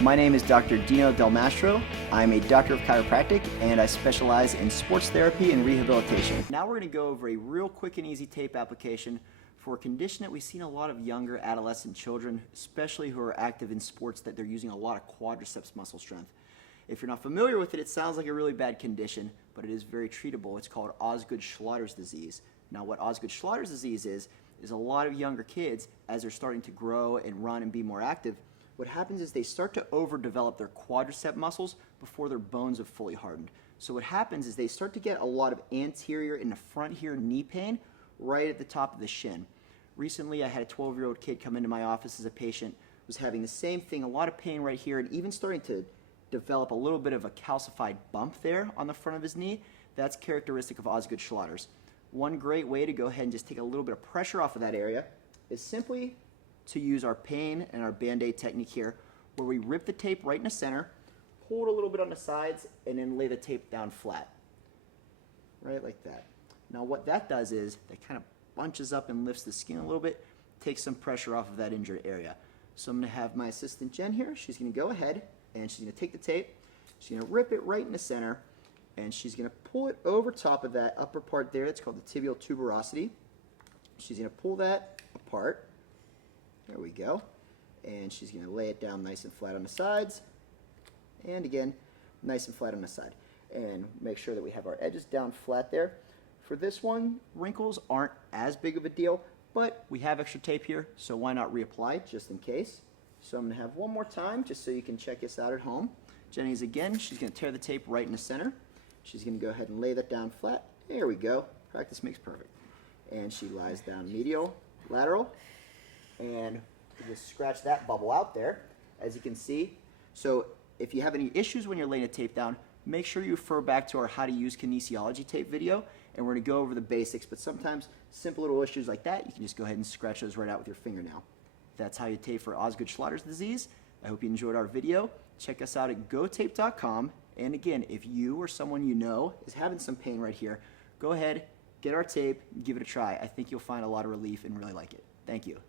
My name is Dr. Dino Del Mastro. I'm a doctor of chiropractic and I specialize in sports therapy and rehabilitation. Now we're going to go over a real quick and easy tape application for a condition that we've seen a lot of younger adolescent children, especially who are active in sports that they're using a lot of quadriceps muscle strength. If you're not familiar with it, it sounds like a really bad condition, but it is very treatable. It's called Osgood Schlatters disease. Now what Osgood Schlatters disease is a lot of younger kids, as they're starting to grow and run and be more active, what happens is they start to overdevelop their quadricep muscles before their bones have fully hardened. So what happens is they start to get a lot of anterior and the front here knee pain right at the top of the shin. Recently I had a 12-year-old kid come into my office as a patient, was having the same thing, a lot of pain right here, and even starting to develop a little bit of a calcified bump there on the front of his knee. That's characteristic of Osgood Schlatters. One great way to go ahead and just take a little bit of pressure off of that area is simply to use our pain and our Band-Aid technique here, where we rip the tape right in the center, pull it a little bit on the sides, and then lay the tape down flat. Right like that. Now what that does is that kind of bunches up and lifts the skin a little bit, takes some pressure off of that injured area. So I'm going to have my assistant Jen here. She's going to go ahead and she's going to take the tape, she's going to rip it right in the center, and she's going to pull it over top of that upper part there. It's called the tibial tuberosity. She's going to pull that apart. There we go. And she's going to lay it down nice and flat on the sides. And again, nice and flat on the side. And make sure that we have our edges down flat there. For this one, wrinkles aren't as big of a deal, but we have extra tape here, so why not reapply just in case. So I'm going to have one more time just so you can check this out at home. Jenny's again, she's going to tear the tape right in the center. She's going to go ahead and lay that down flat. There we go. Practice makes perfect. And she lies down medial, lateral, and just scratch that bubble out there, as you can see. So if you have any issues when you're laying a tape down, make sure you refer back to our How to Use Kinesiology tape video, and we're going to go over the basics. But sometimes simple little issues like that, you can just go ahead and scratch those right out with your fingernail. That's how you tape for Osgood Schlatters disease. I hope you enjoyed our video. Check us out at gotape.com. And again, if you or someone you know is having some pain right here, go ahead, get our tape, give it a try. I think you'll find a lot of relief and really like it. Thank you.